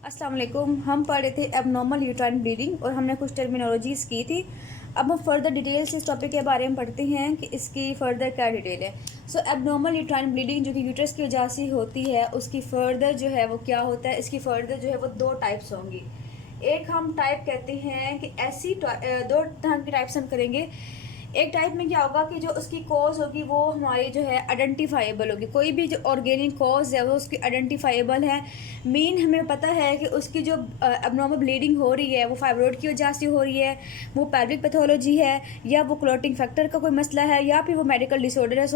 अस्सलाम वालेकुम। हम पढ़ रहे थे एबनॉर्मल यूट्राइन ब्लीडिंग और हमने कुछ टर्मिनोलॉजीज़ की थी। अब हम फर्दर डिटेल से इस टॉपिक के बारे में पढ़ते हैं कि इसकी फ़र्दर क्या डिटेल है। सो एबनॉर्मल यूट्राइन ब्लीडिंग जो कि यूट्रस की वजह से होती है, उसकी फ़र्दर जो है वो क्या होता है। इसकी फ़र्दर जो है वो दो टाइप्स होंगी। एक हम टाइप कहते हैं कि ऐसी दो तरह की टाइप्स हम करेंगे। एक टाइप में क्या होगा कि जो उसकी कॉज होगी वो हमारी जो है आइडेंटिफाइबल होगी। कोई भी जो ऑर्गेनिक कॉज है वो उसकी आइडेंटिफाइबल है। मेन हमें पता है कि उसकी जो एबनॉर्मल ब्लीडिंग हो रही है वो फाइब्रोइड की वजह से हो रही है, वो पेल्विक पैथोलॉजी है, या वो क्लॉटिंग फैक्टर का कोई मसला है, या फिर वो मेडिकल डिसऑर्डर है।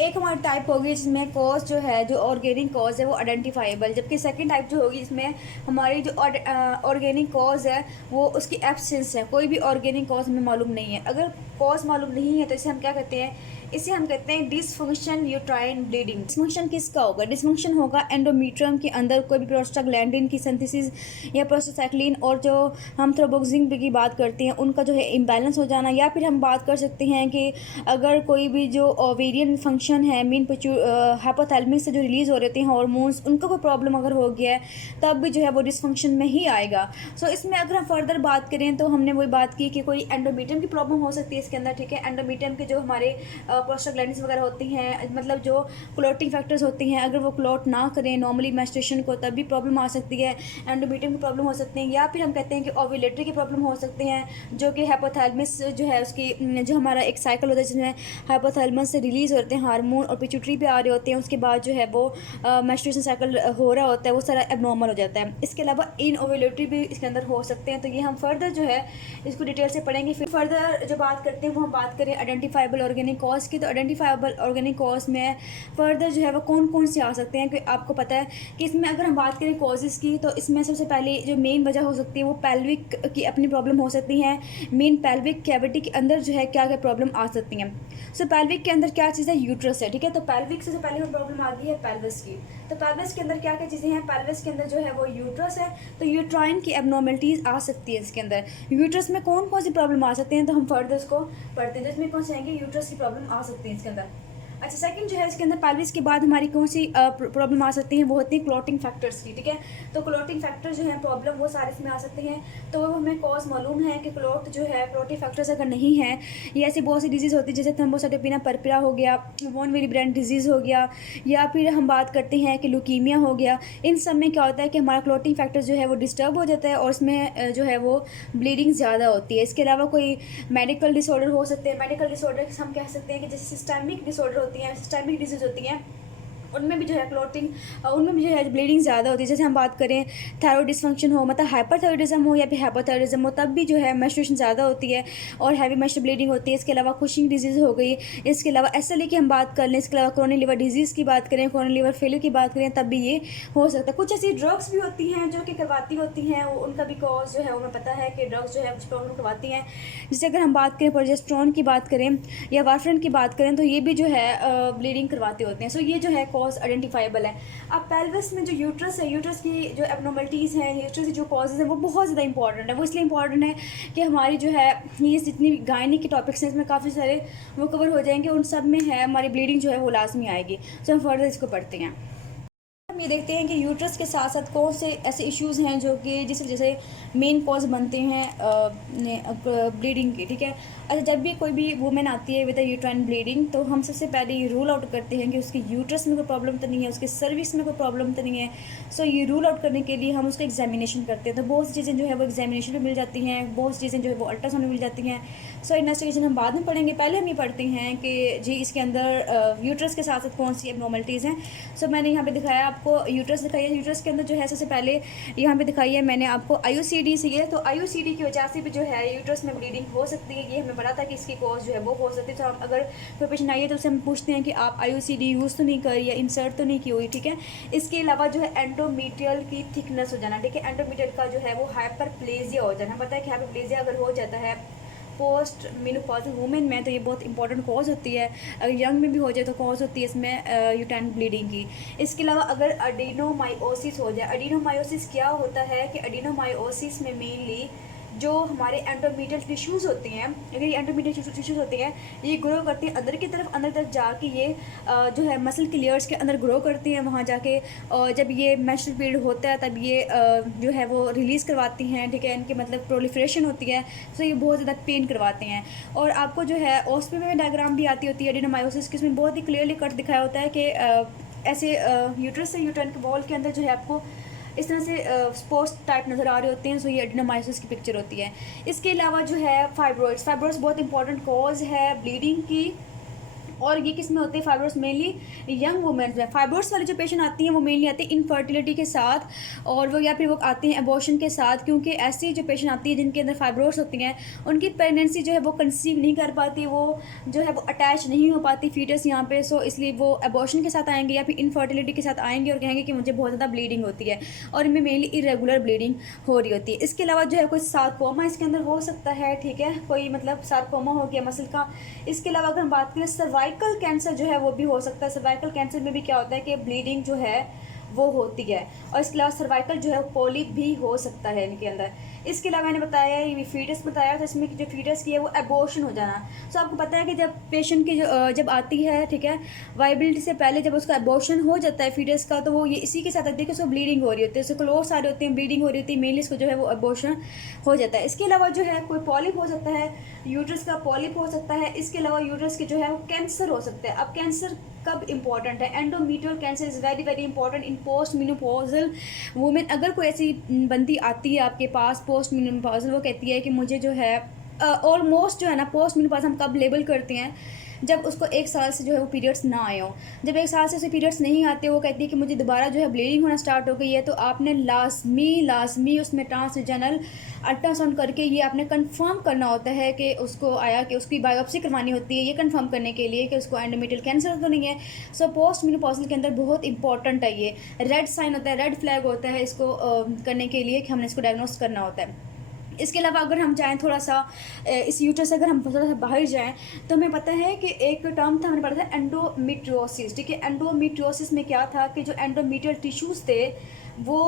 एक हमारी टाइप होगी जिसमें कॉज जो है, जो ऑर्गेनिक कॉज है वो आइडेंटिफाइबल। जबकि सेकंड टाइप जो होगी इसमें हमारी जो ऑर्गेनिक कॉज है वो उसकी एब्सेंस है। कोई भी ऑर्गेनिक कॉज हमें मालूम नहीं है। अगर कॉज मालूम नहीं है तो इसे हम क्या कहते हैं, इसे हम कहते हैं डिसफंक्शन यूट्राइन ब्लीडिंग। डिसफंक्शन किसका होगा? डिसफंक्शन होगा एंडोमेट्रियम के अंदर कोई भी प्रोस्टाग्लैंडिन की सिंथेसिस या प्रोस्टासाइक्लिन, और जो हम थ्रोम्बोक्सिन की बात करते हैं उनका जो है इम्बैलेंस हो जाना। या फिर हम बात कर सकते हैं कि अगर कोई भी जो ओवेरियन फंक्शन है, मीन हाइपोथैलेमस से जो रिलीज़ हो रहे थे हार्मोन्स, उनका कोई प्रॉब्लम अगर हो गया है तब भी जो है वो डिसफंक्शन में ही आएगा। इसमें अगर हम फर्दर बात करें तो हमने वही बात की कि कोई एंडोमेट्रियम की प्रॉब्लम हो सकती है इसके अंदर, ठीक है। एंडोमेट्रियम के जो हमारे प्रोस्टाग्लैंडिन्स वगैरह होती हैं, मतलब जो क्लोटिंग फैक्टर्स होती हैं, अगर वो क्लोट ना करें नॉर्मली मेंस्ट्रुएशन को, तब भी प्रॉब्लम आ सकती है। एंडोमेट्रियम की प्रॉब्लम हो सकती है, या फिर हम कहते हैं कि ओव्यूलेटरी की प्रॉब्लम हो सकती हैं, जो कि हाइपोथैलेमस जो है उसकी जो हमारा एक साइकिल होता है जिसमें हाइपोथैलेमस से रिलीज़ होते हैं हार्मोन और पिट्यूटरी पे आ रहे होते हैं, उसके बाद जो है वो मेंस्ट्रुएशन साइकिल हो रहा होता है, वो सारा एबनॉर्मल हो जाता है। इसके अलावा इन ओव्यूलेटरी भी इसके अंदर हो सकते हैं। तो ये हम फर्दर जो है इसको डिटेल से पढ़ेंगे। फिर फर्दर जो बात करते हैं वो हम बात करें आइडेंटिफाइबल ऑर्गेनिक कॉज की। तो आइडेंटिफाइबल ऑर्गेनिक कॉज में फर्दर जो है वो कौन कौन से आ सकते हैं, कि आपको पता है कि इसमें अगर हम बात करें कॉजेज़ की तो इसमें सबसे पहले जो मेन वजह हो सकती है वो पेल्विक की अपनी प्रॉब्लम हो सकती है। मेन पेल्विक कैविटी के अंदर जो है क्या क्या प्रॉब्लम आ सकती हैं। पेल्विक के अंदर क्या चीज़ है? यूट्रस है, ठीक है। तो पेल्विक से पहले प्रॉब्लम आ गई है पेल्विस की। तो पेल्विस के अंदर क्या क्या चीज़ें हैं? पेल्विस के अंदर जो है वो यूट्रस है। तो यूट्राइन की एबनॉर्मलिटीज़ आ सकती है इसके अंदर। यूट्रस में कौन कौन सी प्रॉब्लम आ सकते हैं तो हम फर्दर इसको पढ़ते हैं, जिसमें कौन से आएंगे यूट्रस की प्रॉब्लम आ सकती है इसके अंदर। अच्छा, सेकंड जो है इसके अंदर पेल्विस के बाद हमारी कौन सी प्रॉब्लम आ सकती है, वो होती है क्लॉटिंग फैक्टर्स की, ठीक है। तो क्लॉटिंग फैक्टर जो है प्रॉब्लम वो सारे इसमें आ सकते हैं। तो वो हमें कॉज मालूम है कि क्लॉट जो है क्लॉटिंग फैक्टर्स अगर नहीं है, ये ऐसी बहुत सी डिजीज़ होती है जैसे थ्रोम्बोसाइटोपेनिया परपुरा हो गया, वॉन विली ब्रांड डिजीज़ हो गया, या फिर हम बात करते हैं कि ल्यूकीमिया हो गया। इन सब में क्या होता है कि हमारा क्लॉटिंग फैक्टर जो है वो डिस्टर्ब हो जाता है और इसमें जो है वो ब्लीडिंग ज़्यादा होती है। इसके अलावा कोई मेडिकल डिसऑर्डर हो सकते हैं। मेडिकल डिसऑर्डर हम कह सकते हैं कि जैसे सिस्टमिक डिसऑर्डर होती हैं, सिस्टमिक डिजीज़ होती हैं, उनमें भी जो है क्लॉटिंग, उनमें भी जो है ब्लीडिंग ज़्यादा होती है। जैसे हम बात करें थायराइड डिसफंक्शन हो, मतलब हाइपरथायराइडिज्म हो या फिर हाइपोथायराइडिज्म हो, तब भी जो है मेंस्ट्रुएशन ज़्यादा होती है और हैवी मेंस्ट्रुअल ब्लीडिंग होती है। इसके अलावा कुशिंग डिजीज़ हो गई, इसके अलावा एसएलई की हम बात कर लें, इसके अलावा क्रोनिक लिवर डिजीज़ की बात करें, क्रोनिक लिवर फेलियर की बात करें, तब भी ये हो सकता है। कुछ ऐसी ड्रग्स भी होती हैं जो कि करवाती होती हैं, उनका भी कॉज जो है हमें पता है कि ड्रग्स जो है कुछ प्रॉब्लम करवाती हैं। जैसे अगर हम बात करें प्रोजेस्टेरोन की बात करें या वारफरिन की बात करें, तो ये भी जो है ब्लीडिंग करवाते होते हैं। ये जो है कॉज आइडेंटिफाइबल है। अब पेल्विस में जो यूट्रस है, यूट्रस की जो एबनॉर्मलिटीज़ हैं, यूट्रस की जो कॉजेज हैं, वो बहुत ज़्यादा इंपॉर्टेंट है। वो इसलिए इंपॉर्टेंट है कि हमारी जो है ये जितनी गायनी के टॉपिक्स हैं इसमें काफ़ी सारे वो कवर हो जाएंगे, उन सब में है हमारी ब्लीडिंग जो है वो लाजमी आएगी। हम फर्दर इसको पढ़ते हैं। हम ये देखते हैं कि यूट्रस के साथ साथ कौन से ऐसे इश्यूज़ हैं जो कि जिस वजह से मेन कॉज बनते हैं ब्लीडिंग की, ठीक है। अच्छा, जब भी कोई भी वुमेन आती है विद यूट्राइन ब्लीडिंग, तो हम सबसे पहले ये रूल आउट करते हैं कि उसके यूट्रस में कोई प्रॉब्लम तो नहीं है, उसके सर्विक्स में कोई प्रॉब्लम तो नहीं है। ये रूल आउट करने के लिए हम उसका एग्जामिनेशन करते हैं। तो बहुत सी चीज़ें जो है वो एग्जामिनेशन में मिल जाती हैं, बहुत सी चीज़ें जो है वो अल्ट्रासाउंड में मिल जाती हैं। इन्वेस्टिगेशन हम बाद में पढ़ेंगे। पहले हम ये पढ़ते हैं कि जी इसके अंदर यूट्रस के साथ साथ कौन सी एबनॉर्मलिटीज़ हैं। मैंने यहाँ पे दिखाया आपको यूट्रस दिखाई है। यूट्रस के अंदर जो है सबसे पहले यहाँ पे दिखाई है मैंने आपको आईओसीडी सी है। तो आईओसीडी की वजह से भी जो है यूट्रस में ब्लीडिंग हो सकती है। ये हमें पता था कि इसकी कॉज जो है वो हो सकती है। तो हम अगर कोई पेशेंट आई है तो उससे हम पूछते हैं कि आप आईओसीडी यूज़ तो नहीं करी या इंसर्ट तो नहीं की हुई, ठीक है। इसके अलावा जो है एंडोमेट्रियल की थिकनेस हो जाना, ठीक है। एंडोमेट्रियल का जो है वो हाइपरप्लेजिया हो जाना। पता है कि हाइपरप्लेजिया अगर हो जाता है पोस्ट मेनोपॉजल वुमेन में, तो ये बहुत इंपॉर्टेंट कॉज होती है। अगर यंग में भी हो जाए तो कॉज होती है इसमें यूट्राइन ब्लीडिंग की। इसके अलावा अगर एडिनोमायोसिस हो जाए, एडिनोमायोसिस क्या होता है कि एडिनोमायोसिस में मेनली जो हमारे एंडोमीट्रियल टिश्यूज़ होते हैं, अगर ये एंडोमीट्रियल टिश्यूज़ होते हैं, ये ग्रो करते हैं अंदर की तरफ, अंदर तक जाके ये जो है मसल की लेयर्स के अंदर ग्रो करती हैं। वहाँ जाके जब ये मेंस्ट्रुअल पीरियड होता है तब ये जो है वो रिलीज़ करवाती हैं, ठीक है, इनकी मतलब प्रोलिफरेशन होती है, तो ये बहुत ज़्यादा पेन करवाते हैं। और आपको जो है ओस्पे में डायग्राम भी आती होती है एडेनोमायोसिस की, इसमें बहुत ही क्लियरली कट दिखाया होता है कि ऐसे यूट्रस से यूट्राइन के वॉल के अंदर जो है आपको इस तरह से स्पोर्ट्स टाइप नज़र आ रहे होते हैं। सो ये एडेनोमायोसिस की पिक्चर होती है। इसके अलावा जो है फाइब्रॉइड्स बहुत इंपॉर्टेंट कॉज है ब्लीडिंग की। और ये किस में होते हैं फाइब्रोस? मेनली यंग वुमेन्स में। फाइब्रोस वाले जो पेशेंट आती हैं वो मेनली आते हैं इनफर्टिलिटी के साथ, और वो या फिर वो आते हैं एबॉर्शन के साथ, क्योंकि ऐसी जो पेशेंट आती है जिनके अंदर फाइब्रोस होती हैं उनकी प्रेगनेंसी जो है वो कंसीव नहीं कर पाती, वो जो है वो अटैच नहीं हो पाती फीटस यहाँ पे। सो इसलिए वो एबॉर्शन के साथ आएंगे या फिर इनफर्टिलिटी के साथ आएंगे और कहेंगे कि मुझे बहुत ज़्यादा ब्लीडिंग होती है, और इनमें मेनली इरेगुलर ब्लीडिंग हो रही होती है। इसके अलावा जो है कोई सार्कोमा इसके अंदर हो सकता है, ठीक है, कोई मतलब सार्कोमा हो गया मसल का। इसके अलावा अगर हम बात करें सर्वाइकल कैंसर जो है वो भी हो सकता है। सर्वाइकल कैंसर में भी क्या होता है कि ब्लीडिंग जो है वो होती है, और इसके अलावा सर्वाइकल जो है पॉलिप भी हो सकता है इनके अंदर। इसके अलावा मैंने बताया ये फीटस बताया था, इसमें जो फीटस की है वो एबॉर्शन हो जाना। सो आपको पता है कि जब पेशेंट की जब आती है, ठीक है, वाइबिलिटी से पहले जब उसका एबॉर्शन हो जाता है फीटस का, तो वो ये इसी के साथ आती है कि उसको ब्लीडिंग हो रही होती है, उसको क्लोज आ रहे होते हैं, ब्लीडिंग हो रही होती है, मेनली इसको जो है वो एबॉर्शन हो जाता है। इसके अलावा जो है कोई पॉलिप हो सकता है, यूट्रस का पॉलिप हो सकता है। इसके अलावा यूट्रस के जो है वो कैंसर हो सकता है। अब कैंसर कब इंपॉर्टेंट है? Endometrial cancer is very very important in post menopausal women. अगर कोई ऐसी बंदी आती है आपके पास पोस्ट मेनोपॉजल, वो कहती है कि मुझे जो है ऑलमोस्ट जो है ना पोस्ट मेनोपॉज हम कब लेबल करते हैं? जब उसको 1 साल से जो है वो पीरियड्स ना आए हों। जब 1 साल से उसे पीरियड्स नहीं आते, वो कहती है कि मुझे दोबारा जो है ब्लीडिंग होना स्टार्ट हो गई है, तो आपने लाजमी उसमें ट्रांसजनल अल्ट्रासाउंड करके ये आपने कंफर्म करना होता है कि उसको आया, कि उसकी बायोप्सी करवानी होती है ये कंफर्म करने के लिए कि उसको एंडोमेट्रियल कैंसर तो नहीं है। सो पोस्ट मेनोपॉजल के अंदर बहुत इंपॉर्टेंट है, ये रेड साइन होता है, रेड फ्लैग होता है इसको करने के लिए कि हमने इसको डायग्नोस करना होता है। इसके अलावा अगर हम जाएँ थोड़ा सा इस यूट्रस से अगर हम थोड़ा सा बाहर जाएँ, तो हमें पता है कि एक टर्म था, हमने पढ़ा था एंडोमेट्रियोसिस, ठीक है। एंडोमेट्रियोसिस में क्या था कि जो एंडोमेट्रियल टिश्यूज़ थे वो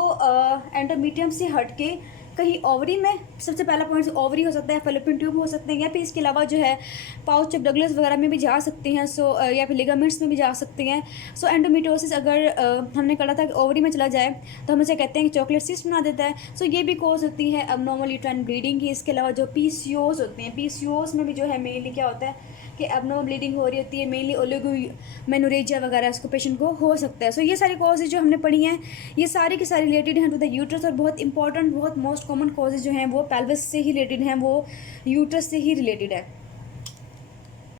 एंडोमेट्रियम से हट के कहीं ओवरी में, सबसे पहला पॉइंट ओवरी हो सकता है, फैलोपियन ट्यूब हो सकते हैं, या फिर इसके अलावा जो है पाउच ऑफ डगलस वगैरह में भी जा सकते हैं। सो या फिर लिगामेंट्स में भी जा सकते हैं। सो एंडोमेट्रियोसिस अगर हमने कहा था कि ओवरी में चला जाए तो हम इसे कहते हैं कि चॉकलेट सिस्ट बना देता है। सो ये भी कॉज होती है अबनॉर्मल यूट्राइन ब्लीडिंग की। इसके अलावा जो PCOS होते हैं, PCOS में भी जो है मेनली क्या होता है कि एबनॉर्मल ब्लीडिंग हो रही होती है, मेनली ओलिगोमेनोरेजिया वगैरह इसको पेशेंट को हो सकता है। सो ये सारी कॉजेज जो हमने पढ़ी हैं ये सारी की सारी रिलेटेड हैं टू द यूट्रस, और बहुत इंपॉर्टेंट बहुत मोस्ट कॉमन कॉजेज जो हैं वो पेल्विस से ही रिलेटेड हैं, वो यूट्रस से ही रिलेटेड है।